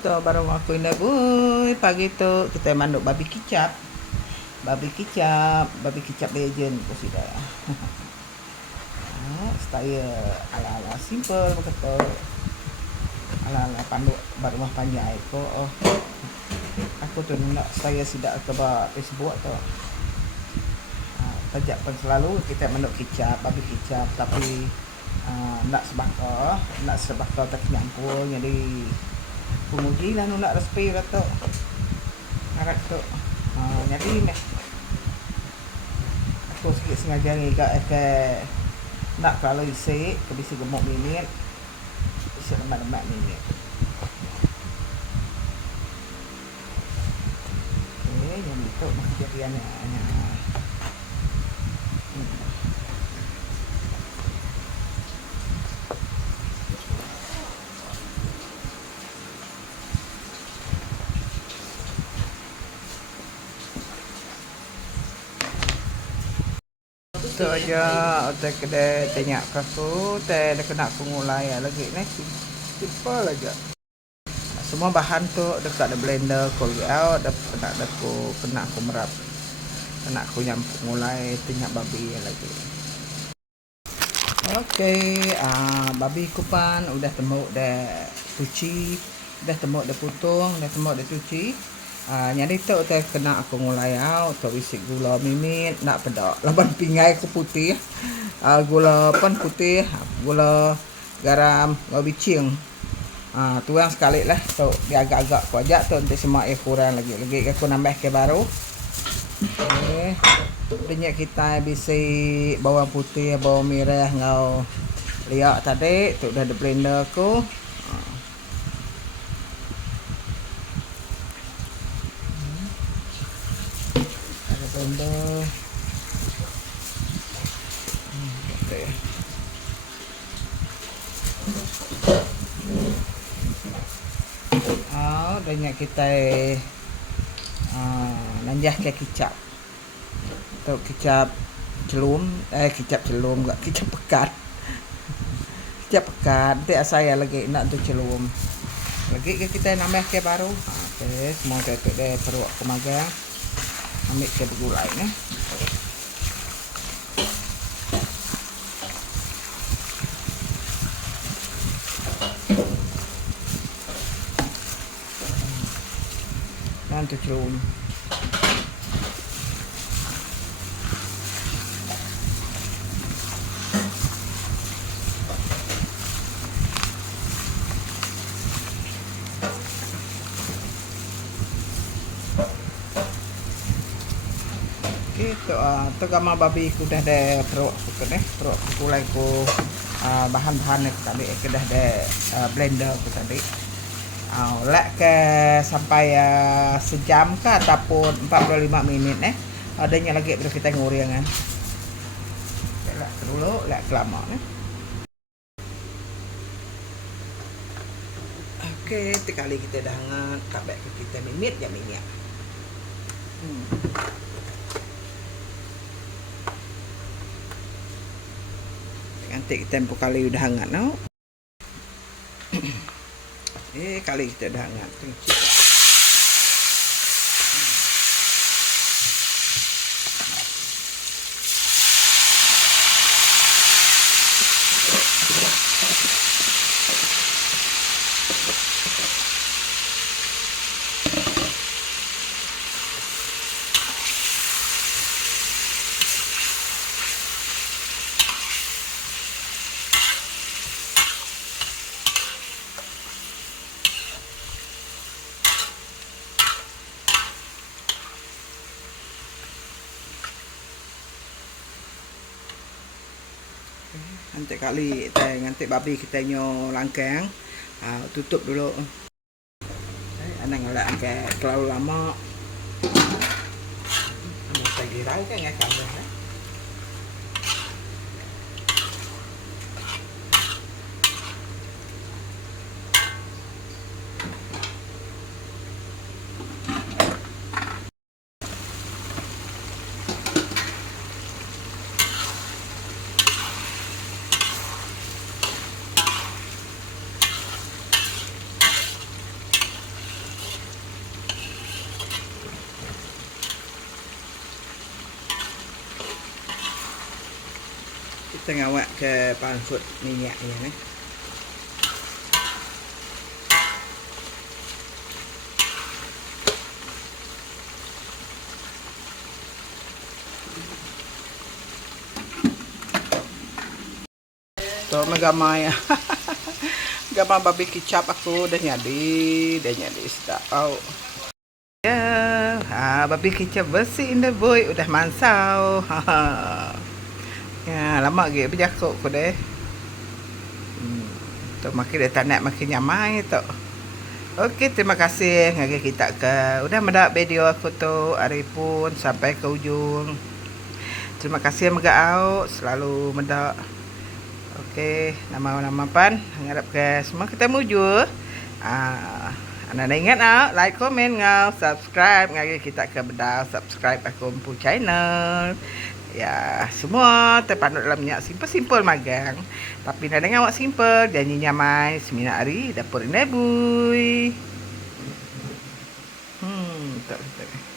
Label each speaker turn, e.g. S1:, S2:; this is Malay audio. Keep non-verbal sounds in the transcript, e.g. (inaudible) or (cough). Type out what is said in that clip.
S1: tu baru aku nak boy pagi tu kita manduk babi kicap. Babi kicap, babi kicap legend tu sudah. ha, (laughs) style ala-ala simple kata. Ala-ala panduk baru rumah panjang ko. Oh. Aku tu nak saya sidak ke Facebook tu. Ha, tajak pun selalu kita manduk kicap, babi kicap tapi uh, nak sebakar, nak sebakar tak nyampur jadi Pumuji lah nak respi kata. Harap tu. Ha, jadi meh. Aku sikit sengaja ni kat ke nak kalau isi ke bisa gemuk minit. Bisa lemak-lemak minit. Okay, yang itu masih jadi anak-anak. Tu aja otak kedai tanya aku teh dah kena aku mulai lagi ni. Simple aja. Semua bahan tu dekat ada blender aku out dah kena aku kena aku merap. Kena aku yang mulai tanya babi lagi. Okey, ah babi kupan udah temu dah cuci, dah temu dah potong, dah temu dah cuci. Ah, nyari tu teh kena aku mulai au tu isi gula mimit nak pedak. (laughs) Laban pingai aku putih. Ah, gula pun putih, gula garam, gula bicing. Ah, tuang sekali lah tu dia agak-agak aku ajak tu nanti semua air kurang lagi. Lagi aku nambah ke baru. Okey. Banyak kita bisa bawang putih, bawang merah, ngau liak tadi tu dah ada blender aku. Blender hmm, okay. Oh, banyak kita uh, nanjah ke kicap. Tu kicap celum eh kicap celum gak (laughs) kicap pekat. Kicap pekat nanti saya lagi nak tu celum. Lagi kita nambah ke baru? Ha, okay, semua tu deh perut kemagang ambil ke gulai ni Nanti celung. Itu ah uh, tu gambar babi ku dah ada perut ku ni, perut ku ku uh, bahan-bahan ni tadi ke dah ada uh, blender ku tadi. Ah, uh, lek ke sampai uh, sejam ke ataupun 45 minit eh. Adanya lagi bila kita ngoreng kan. Lek dulu, lek lama ni. Okey, sekali kita dah hangat, tak baik kita minit ya minyak. Hmm. Nanti tempo kali udah hangat no. (coughs) eh kali kita udah hangat. Nanti kali kita nanti babi kita nyo langkang uh, tutup dulu. Eh, anak ngelak ke terlalu lama. Saya kira kan nggak eh? Kita ngawak ke pansut minyaknya ni. So, magamay. Gamay babi kicap aku dah jadi, dah jadi sedap. Oh. Ya, ha, babi kicap bersih in the boy, udah mansau. (laughs) ya, lama lagi berjakuk aku deh. Hmm, tu makin dia tak nak makin nyamai tu. Okey, terima kasih ngagi kita ke. Udah mendak video aku tu hari pun sampai ke ujung. Terima kasih mga out selalu mendak. Okey, nama-nama pan harap ke semua ketemu je. Ah, anda nak ingat ah, like, komen ngau, subscribe ngagi kita ke bedal subscribe aku pu channel. Ya, semua terpanduk dalam minyak simple-simple magang. Tapi nak dengar awak simple, janjinya mai seminar hari dapur nebui. Hmm, tak, tak.